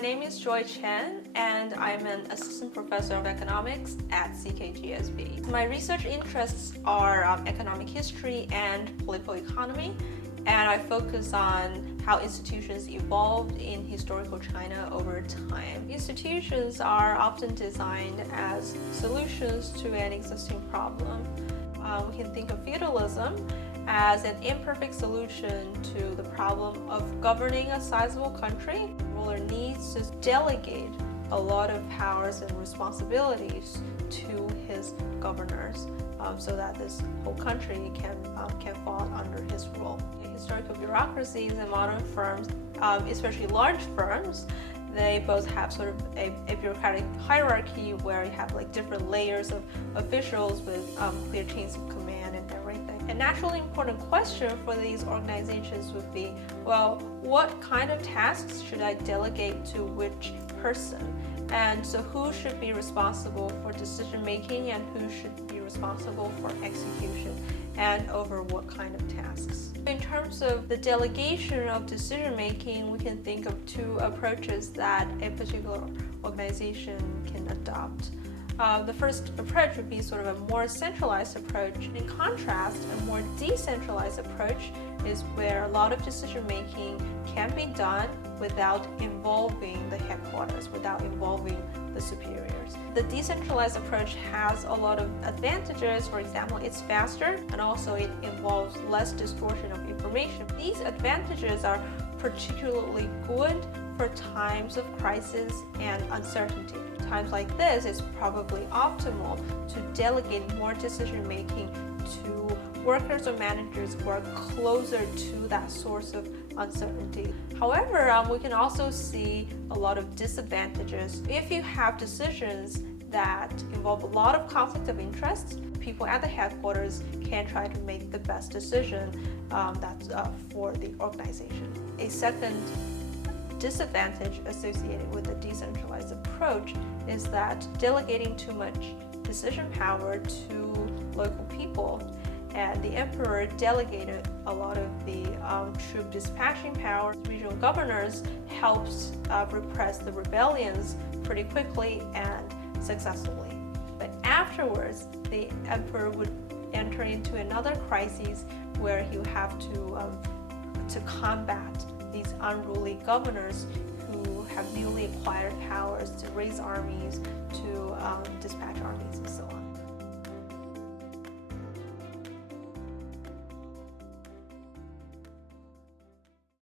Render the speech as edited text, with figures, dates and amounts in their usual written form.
My name is Chen, and I'm an assistant professor of economics at CKGSB. My research interests are economic history and political economy, and I focus on how institutions evolved in historical China over time. Institutions are often designed as solutions to an existing problem. We can think of feudalism as an imperfect solution to the problem of governing a sizable country. The ruler needs to delegate a lot of powers and responsibilities to his governors so that this whole country can fall under his rule. In historical bureaucracies and modern firms, especially large firms, they both have sort of a bureaucratic hierarchy where you have like different layers of officials with clear chains of command and everything. A naturally important question for these organizations would be, well, what kind of tasks should I delegate to which person? And so who should be responsible for decision making and who should be responsible for execution and over what kind of tasks? In terms of the delegation of decision making, we can think of two approaches that a particular organization can adopt. The first approach would be sort of a more centralized approach. In contrast, a more decentralized approach is where a lot of decision making can be done without involving the headquarters, without involving the superiors. The decentralized approach has a lot of advantages. For example, it's faster and also it involves less distortion of information. These advantages are particularly good for times of crisis and uncertainty. Times like this, it's probably optimal to delegate more decision making to workers or managers who are closer to that source of uncertainty. However, we can also see a lot of disadvantages. If you have decisions that involve a lot of conflict of interest, people at the headquarters can try to make the best decision that's for the organization. A second disadvantage associated with the decentralized approach is that delegating too much decision power to local people, and the emperor delegated a lot of the troop dispatching power. Regional governors helped repress the rebellions pretty quickly and successfully. But afterwards, the emperor would enter into another crisis where he would have to combat these unruly governors who have newly acquired powers to raise armies, to dispatch armies, and so on.